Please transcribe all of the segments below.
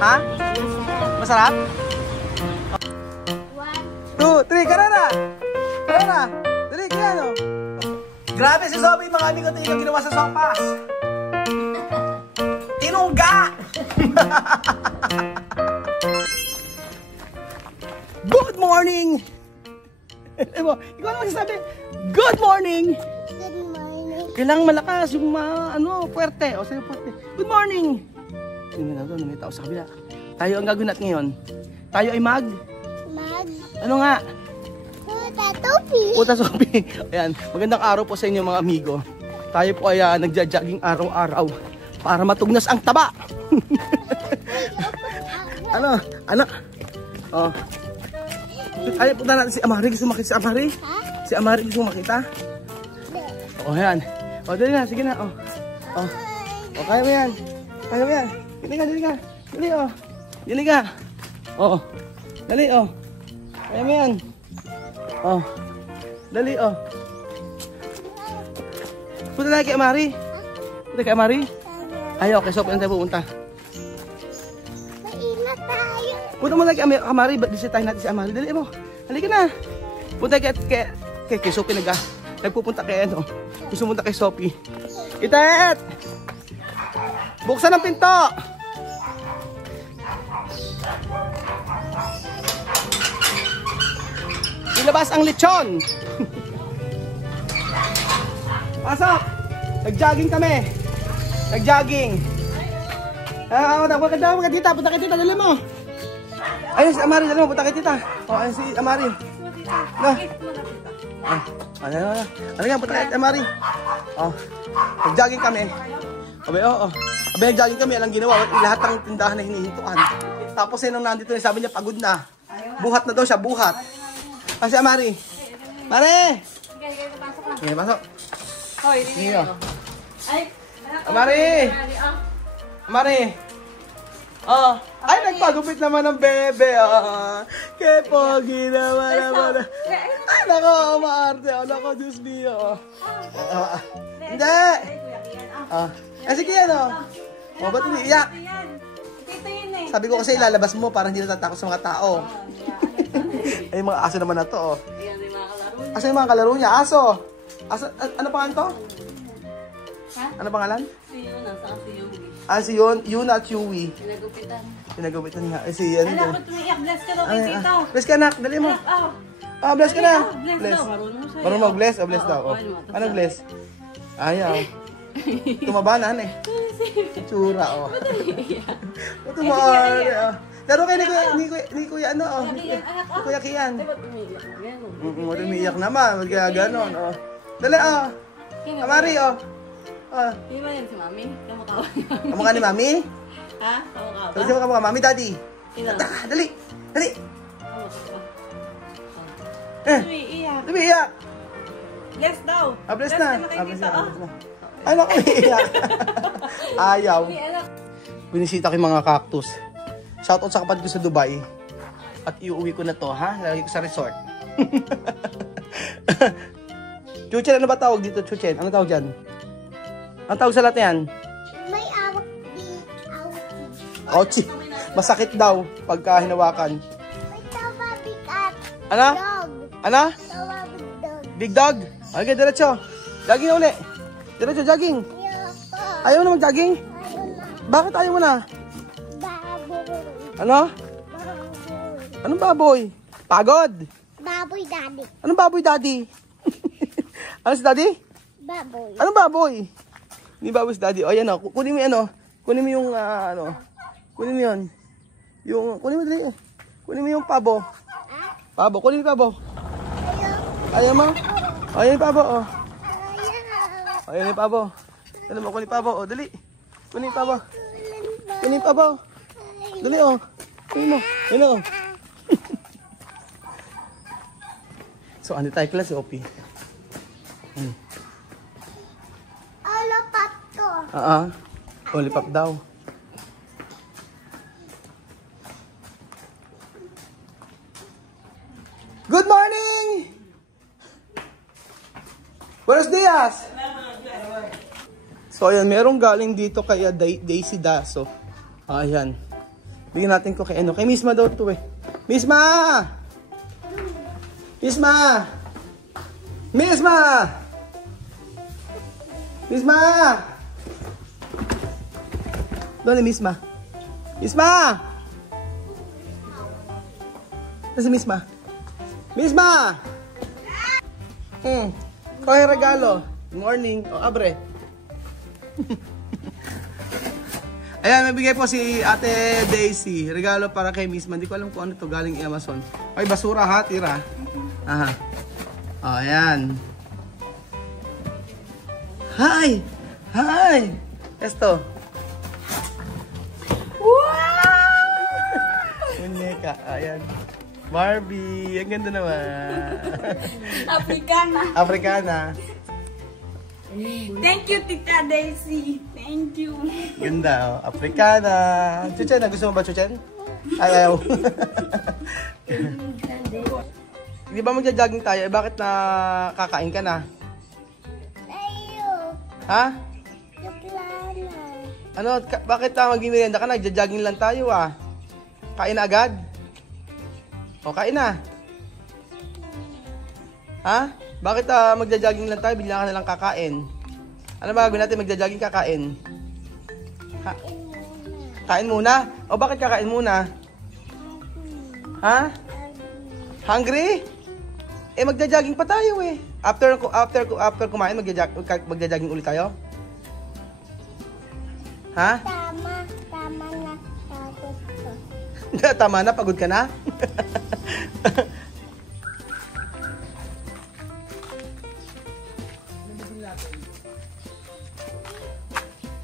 Ha? Masarap? 1, 2, 3, karana! Karana! Dali, kaya no? Grabe si Sophie, mga amigo, ito yung ginawa sa sopas. Tinungga! Good morning! Ikaw naman sasabi, good morning! Good morning. Kailangan malakas yung puwerte. O sa'yo puwerte. Good morning! Sino na doon? May tao sa kabila. Tayo ang gagawin natin ngayon. Tayo ay ano nga? Puta Sophie. Ayan, magandang araw po sa inyo mga amigo. Tayo po ay nagja-jogging araw-araw para matugnas ang taba. Ano? Oh. Ay, punta natin si Amari. Gusto makita si Amari? Ha? Si Amari gusto makita? Oh, ayan. Oh, dali na. Sige na. Oh. Oh, kaya mo yan. Kaya mo yan. Dali ka. Dali, oh. Dali ka. Oh. Dali, oh. Kaya mo yan. Oh. Dali, oh. Punta na kay Amari. Punta kay Amari. Ay, okay. So, pinang tayo pupunta. Maingat tayo. Punta mo na kay Amari. Bisitahin natin si Amari. Dali mo. Halika na. Punta kay Sophie. Nagpupunta kay Gusto punta kay Sophie. Itet! Buksan ang pinto! Ilabas ang lechon! Pasok! Nag-jogging kami. Nag-jogging. Punta kay tita. Punta kay tita. Dali mo. Ayun si Amari. Dali mo. Punta kay tita. O, ayun si Amari. No. Ano yan? Punta kay Amari. O. Nag-jogging kami. Abay, nag-jogging kami. Alang ginawa. Lahat ng tindahan na hinihintuan. Tapos nung nandito na sabi niya pagod na. Buhat na daw siya. Buhat. Kasi Amari. Mare! Okay, pasok. Hoy, dito. Ay, Amari! Amari! Oh, ay nagpagupit naman ng bebe. Kaya pogi naman. Ay, nako, maarte. Nako, Diyos niyo. Hindi! Sige yan, ba't umiiyak? Sabi ko kasi ilalabas mo para hindi natatakot sa mga tao. Ay, mga aso naman na to, Aso yung mga kalaro niya? Aso! Ano pangalan to? Ano pangalan? Si Yuna at Chewy. Pinagupitan nga. Si yan. Anak, ba't umiiyak? Bless ka daw kay tito. Bless ka, anak. Dali mo. Bless ka na. Bless. Marunong mag-bless? Bless daw. Anong bless? Ayaw. Tumabanan Tsura, Tumabanan, Laro kayo ni Kuya Kuya Kian. Ba't umiiyak naman? Magkaganon, Dali, Amari, Hindi ba yan si Mami? Kamukha niya. Kamukha ni Mami? Ha? Kamukha ba? Sabi kamukha Mami, Daddy. Dali. Umiiyak. Bless daw. Bless na. Ay, naku, umiiyak. Ayaw. Binisita ko yung mga cactus. Shoutout sa kapatid ko sa Dubai. At iuwi ko na to, Lalagay ko sa resort. Chuchen, ano ba tawag dito, Chuchen? Ano tawag dyan? Ang tawag sa lahat yan? May awak. Ouchie. Masakit daw pagka hinawakan. May tawa bigat. Ano? Dog. Ano? Tawa dog. Big dog? Okay, diretso. Jogging na uli. Diretso, jogging. Ayaw mo na mag-jogging? Bakit ayaw mo na? Baboy. Ano? Baboy. Anong baboy? Pagod? Baboy daddy. Anong baboy, daddy? Ano si daddy? Baboy. Anong baboy? Hindi baboy si daddy. O, yan o. Kunin mo yung Kunin mo yung Kunin mo yun. Kunin mo dali. Kunin mo yung pabo. Pabo. Kunin mo yung pabo. Ayaw mo? Ayan yung pabo, Ayan yung pabo. Dali mo, kunin yung pabo. Dali. Kunin yung pabo. Kunin yung pabo. Dali, Kunin mo. Yun, So, ano tayo class, Opi? Alapat ko. Lollipop daw. Good morning! Buenos dias! So, ayan, merong galing dito kay Daisy Daso. Ayan. Bigyan natin ko kay ano. Kay Misma daw to eh. Misma! Misma! Misma! Misma! Doon ni Misma. Misma! Ito si Misma. Misma! Koy regalo. Good morning. O, abre. Ayan, may bigay po si Ate Daisy. Regalo para kay Misma. Hindi ko alam kung ano to, galing Amazon. Ay, basura ha, tira. Aha. O, ayan. Hi! Hi! Esto. Wow! Munyeka. Ayan. Barbie. Ang ganda naman. Africana. Africana. Thank you, Tita Daisy. Thank you. Ganda, oh. Africana. Chuchen, gusto mo ba Chuchen? Ay, ayaw. Di ba magja-jogging tayo? Eh, bakit na kakain ka na? Tayo. Ha? Yoklana. Ano, bakit mag-merienda ka na? Nagja-jogging lang tayo ah. Kain na agad? O, kain na. Ha? Bakit magja-jogging lang tayo? Bigla ka na lang kakain. Ano ba gagawin natin? Magja-jogging kakain? Ha? Kain muna? O bakit kakain muna? Ha? Hungry? Eh magja-jogging pa tayo eh. After kumain magja-jogging ulit tayo? Ha? Tama na. Tapos ko. Tama na, pagod ka na?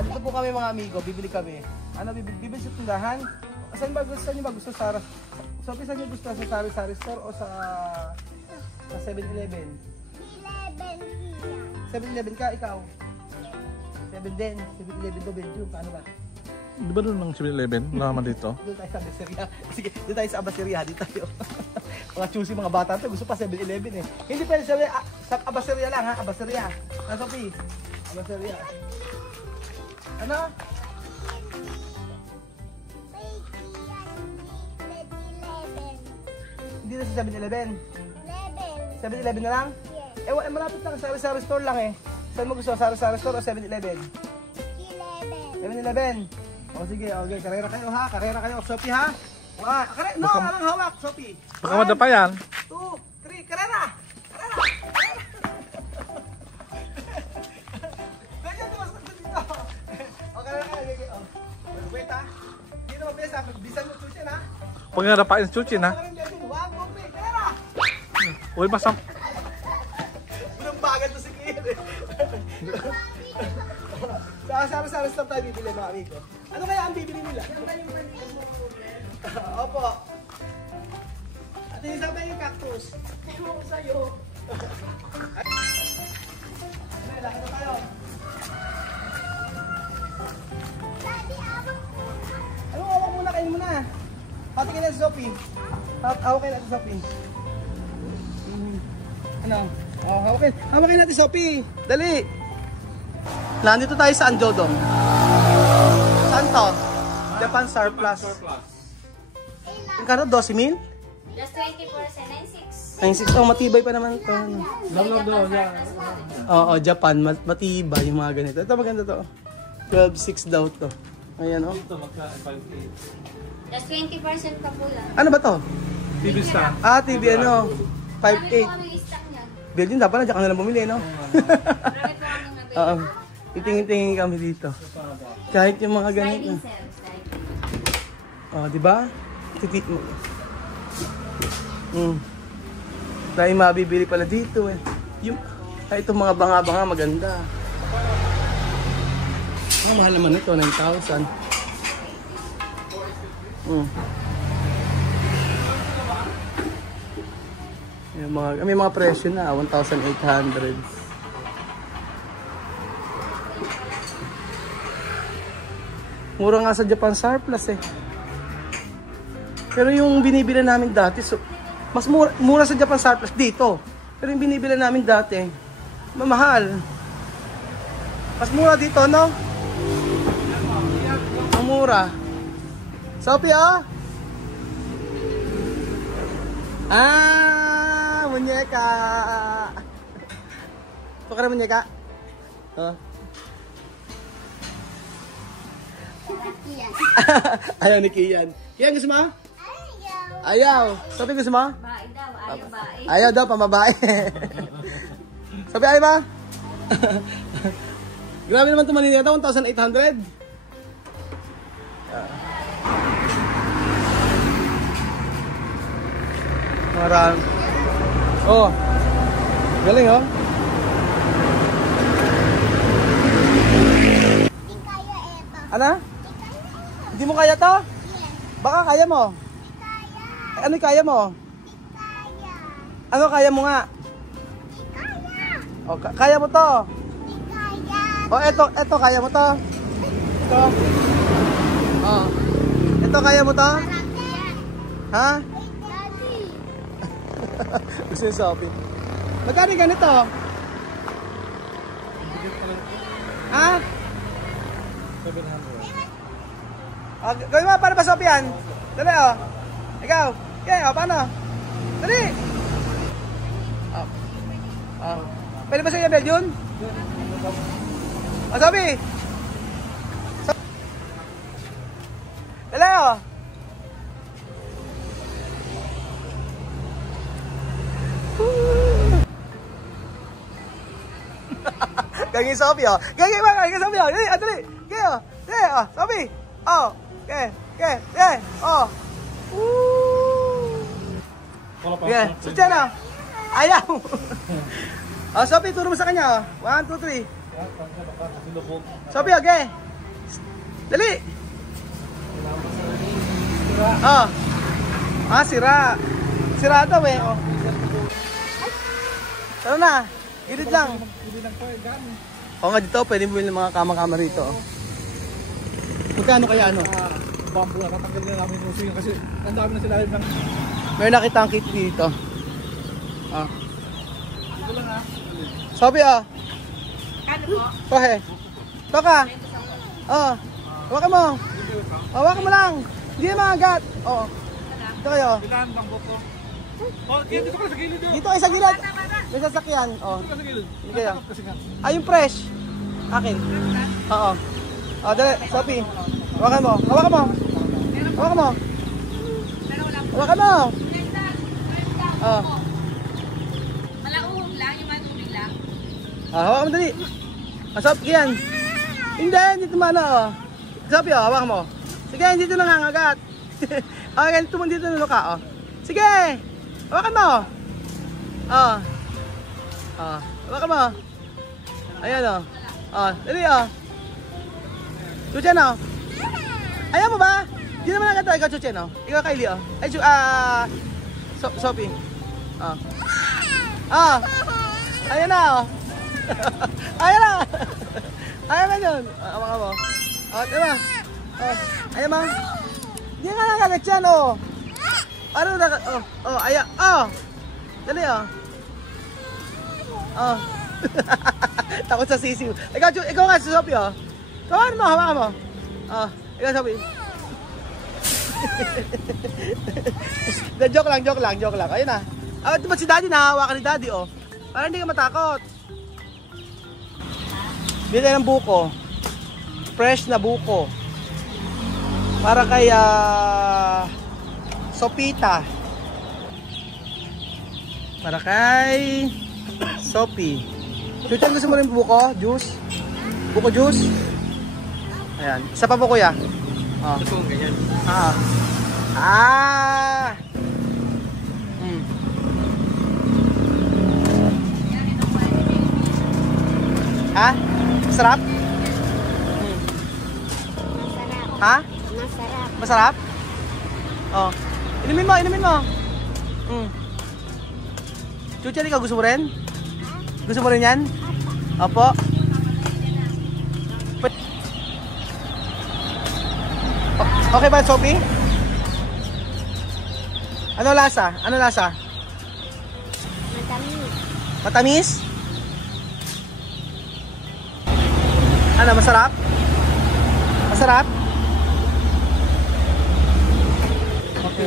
Dito po kami mga amigo, bibili kami. Ano, bibili sa tindahan? Saan ba gusto niyo ba? Gusto sa saan niyo gusto? Sa sari-sari store o sa 7-Eleven? 7-Eleven ka, ikaw? 7 din. 7-Eleven to Belgium. Paano ba? Di ba doon ng 7-Eleven? Wala naman dito. Doon tayo sa Abaseria. Sige, doon tayo sa Abaseria. Dito tayo. Mga choosy mga bata to. Gusto pa 7-Eleven eh. Hindi pwede sa Abaseria lang ha. Abaseria. Sophie? Abaseria. Ano? Hindi na sa 7-Eleven. 7-Eleven na lang? Yes. Eh, malapit lang. Sari-sari store lang eh. Saan mo gusto? Sari-sari store o 7-Eleven? 7-Eleven. O sige, okay. Karera kayo ha. Karera kayo. Sophie ha. No, anong hawak, Sophie? Baka madapa yan. 2, 3, karera! Karera! Ganyan, diba? Dito. O, karera kayo. Wait ha. Hindi na mabilis ha. Bisan mo susin ha. Pag nadapain sa chuchin ha. 1, 2, 3, karera! Uy, masam. Unang bagat to si Kier eh. Sari-sari stop tayo bibili mga amigo. Ano kaya ang bibili nila? Opo. At isang ba yung cactus? Ewan ko sa'yo. Ay, lakad na tayo. Ano, hawak muna, kain muna. Patingin na si Sophie. Hawakin natin si Sophie. Ano? Hawakin natin si Sophie. Dali. Nandito tayo sa Anjodong. Saan to? Japan Surplus. Yung kano, 12,000? Just 20%, 9.6. 9.6. Oh, matibay pa naman to. Oo, Japan. Matibay yung mga ganito. Ito maganda to. 12.6 daw to. Ayan oh. Just 20% pa po lang. Ano ba to? TV stand. Ah, TV ano? 5.8. Marami po kami stock niyan. Belgium, dapat na dyan ka nalang bumili, no? Marami po kami nabili. Oo. Itingin-tingin kami dito. Kahit yung mga ganito. Sliding cell. Sliding. Oh, di ba? Titit mo. Dahil mabibili pala dito eh. Yung, itong mga banga-banga maganda. Mahal naman ito, 9,000. May mga presyo na, 1,800. Mura nga sa Japan Surplus eh. Pero yung binibili namin dati, mas mura sa Japan Surplus dito. Pero yung binibili namin dati, mamahal. Mas mura dito, no? Ang mura. Sophie, oh. Ah, munyeka. Tukar na munyeka. Oh. Ayaw ni Kian. Kian, gusto mo? Ayaw. Sophie, gusto mo? Bae daw, ayaw bae. Ayaw daw, pamabae. Sophie, ayaw ba? Grabe naman ito Manila ito, 1,800. Marami. Oh. Galing, oh. Ano? Hindi mo kaya to? Baka kaya mo. Ano kaya mo? Ano kaya mo nga? O, kaya mo to. O, eto kaya mo to. Ito. O. Ito kaya mo to? Ha? Gusto yung Sophie. Magkano ganito? Ha? 700. Gawin mo, paano ba Sophie yan? Dali, o. Ikaw. Okay, o, paano? Dali. Pwede ba sa'yo, Beljun? O, Sophie. Dali, o. Gagi Sophie, oh. Gagi Sophie, oh. Dali, dali. Gagi, oh. Dali, oh. Sophie. Oh. Okay. Oh. Okay. Sutya na. Ayaw. Oh, Sophie, turo mo sa kanya, oh. 1, 2, 3. Sophie, okay. Dali. Oh. Ah, sira. Sira daw, eh. Oh. Tara na. Gilid lang. Oo nga dito, pwede mo yung mga kama-kama rito. Magkano kaya ano? Bamboo na, tatanggal na namin yung swing kasi ang dami na sila ng... May nakita ang kit dito. Ah. Dito lang ha. Sophie, ah. Ano po? Kohe. Toka. Oh. Hawakan mo. Hawakan mo lang. Hindi na maagat. Oo. Dito kayo. Bilan, bamboo ko. Oh, dito ka sa gilid yun. Dito kayo sa gilid. May sasakyan. Oh. Dito ka sa gilid. Hindi kayo. Kasi nga. Ah, yung fresh. Akin. Oo. Oh, dali. Sophie. Hawakan mo. Hawakan mo. Hawakan mo. Hawakan mo. Oh. Malauhog lang, yung mga tubig lang. Ah, hawakan mo dali. Ah, Sophie, yan. Hindi, dito mana, oh. Sophie, oh, hawakan mo. Sige, dito nangangagat. Ah, ganito mo dito nulo ka, oh. Sige. Hawakan mo. Oh. Oh, hawakan mo. Ayan, oh. Oh, dali, oh. Chuchen, oh. Ayaw mo ba? Hindi naman agad ikaw, Chuchen, oh. Ikaw, Kylie, oh. Ay, Sophie. Oh. Oh. Ayan na, oh. Ayan na. Ayan na yun. Hawakan mo. Oh, diba? Oh. Ayan mo. Hindi ka nakagat yan, oh. Ano na? Oh, ayan. Oh. Dali, oh. Oh. Takot sa sisiw. Ikaw nga, Sophie, oh. Hawakan mo, hawakan mo. Oh, ikaw, Sophie. Joke lang. Ayun na. Ah, diba si Daddy, nahahawakan ni Daddy, oh. Para hindi ka matakot. Bili ng buko. Fresh na buko. Para kay Sopita. Para kay Sophie. Chuchan, gusto mo rin buko? Juice? Buko juice? Ayan. Isa pa po, kuya. Oh. Ito, ganyan. Ah. Ah. Ha? Masarap? Ha? Masarap. Masarap? Oh. Inumin mo. Chucha, ikaw gusto mo rin? Gusto mo rin yan? Opo. Okay ba, Sophie? Ano lasa? Matamis? Ano, masarap?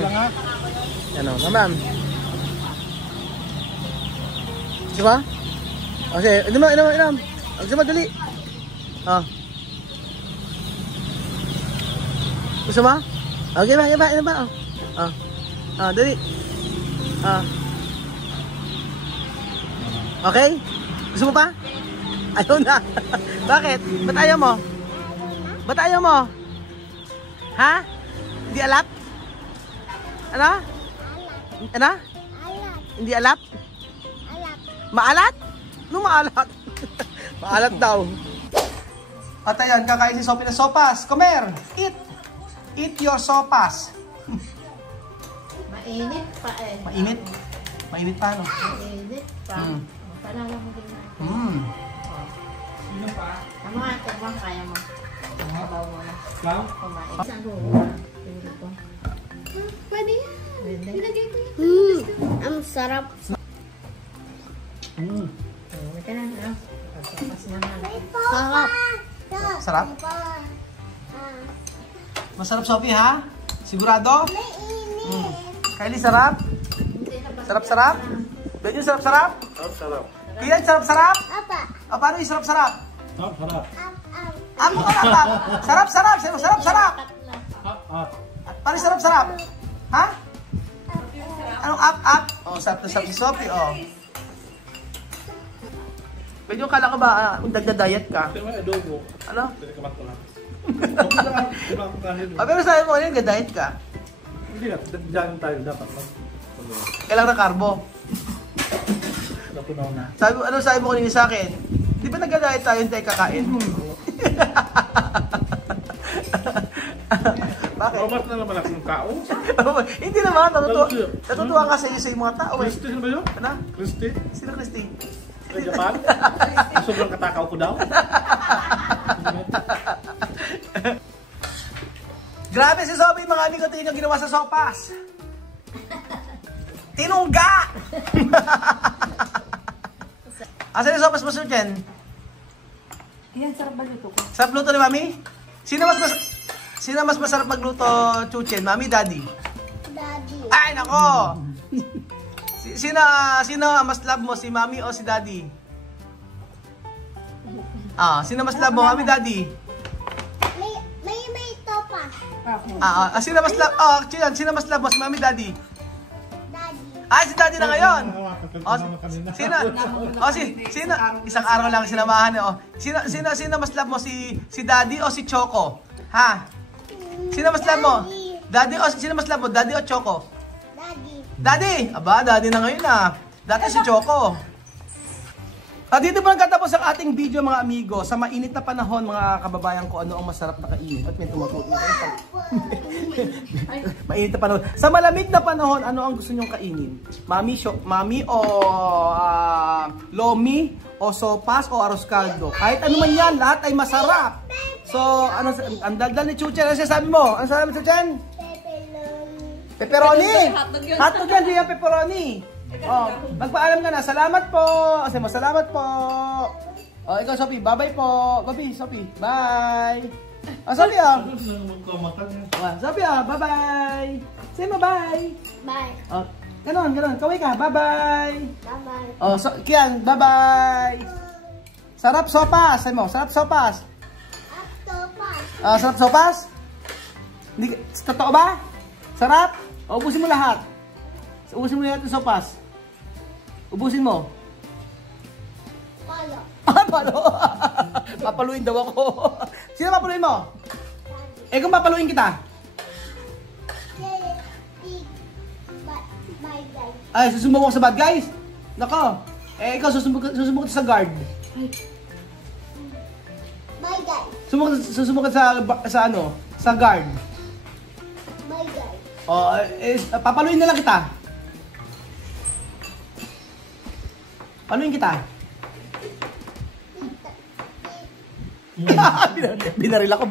lang ha. Ano, ma'am. Gusto ba? Okay, inom. Gusto ba, dali. Gusto ba? Okay ba, inom ba? Dali. Okay? Gusto mo pa? Ayaw na. Bakit? Ba't ayaw mo? Ba't ayaw mo? Ha? Hindi alap? Ano? Ano? Hindi alap? Maalat? No, maalat. Maalat daw. At ayan, kakain si Sophie ng sopas. Comer! Eat! Eat your sopas. Mainit pa eh. Mainit? Mainit pa, no? Mainit pa. Panala mo din na. Ang mga tabang kaya mo. Sabaw mo na. Lang? Kumain. Isang ruwa. Pwede yan. Nilagay ko yan. Ang sarap. Ito na. Mas naman. Sarap. Sarap? Masarap, Sophie, ha? Sigurado? Kylie, sarap? Sarap-sarap? Benyo, sarap-sarap? Sarap. Kian, sarap-sarap? Apa? Paano yung sarap-sarap? Sarap. Ako ka lang. Sarap-sarap. Sarap-sarap. Paano yung sarap-sarap? Ha? Anong up? Oh, sarap na sarap si Sophie, oh. Medyo kala ka ba, dagda-diet ka? Pero may adobo. Ano? Pwede ka matulak. Pero sabi mo kanina, nagda-diet ka. Hindi na, dyan tayo dapat. Kailangan na carbo. Napunaw na. Sabi mo kanina sa akin? Di ba nagda-diet tayo, hindi tayo kakain? Bakit? Romas na naman akong tao. Hindi naman, natutuwa ka sa iyo sa mga tao eh. Christy, ano ba yun? Ano? Christy? Sino Christy? Sa Japan? Sobrang katakaw ko daw. Grabe si Sophie, mga amigo, tingin yung ginawa sa sopas. Tinungga! Asan yung sopas mo, Sir Jen? Yan, sarap ba luto ko? Sarap luto ni Mami? Sino mas masarap magluto, Chuchen? Mami, Daddy? Daddy. Ay, nako! Sino mas love mo? Si Mami o si Daddy? Sino mas love mo? Mami, Daddy? May topa. Sino mas love? Sino mas love mo? Si Mami, Daddy? Daddy. Ay, si Daddy na ngayon! Sino? Sino? Isang araw lang sinamahan eh. Sino mas love mo? Si Daddy o si Choco? Ha? Sino mas love mo? Daddy o sino mas love mo? Daddy o Choco? Daddy. Daddy! Aba, Daddy na ngayon ah. Dati si Choco. Dito po nagkatapos ang ating video mga amigo. Sa mainit na panahon mga kababayan ko, ano ang masarap na kainin? At may tumutulog na kayo. Mainit na panahon. Sa malamig na panahon, ano ang gusto nyong kainin? Mami o lomi o sopas o arroz caldo. Kahit ano man yan, lahat ay masarap. So, ang daldal ni Chuchen, ano sabi mo? Ano sabi mo, Chuchen? Pepperoni! Hotdog yan, di yan pepperoni. Magpaalam ka na. Salamat po. Kasi mo, salamat po. Ikaw, Sophie. Bye-bye po. Bye, Sophie. Bye. Sophie, Sophie, bye-bye. Say mo, bye. Bye. Ganon. Kaway ka. Bye-bye. Bye-bye. Kian, bye-bye. Sarap sopas. Say mo, sarap sopas. Topa. Sarap sopas? Hindi, totoo ba? Sarap? Ubusin mo lahat. Ubusin mo lahat ng sopas. Ubusin mo. Palo. Palo? Papaluin daw ako. Sino papaluin mo? Kung papaluin kita? Bye guys. Ay, susumbong ako sa bad guys? Nako. Ikaw susumbong ka sa guard. Bye guys. Susumbong ka sa guard. Bye guys. Papaluin na lang kita. Paluin kita. Binaril ako.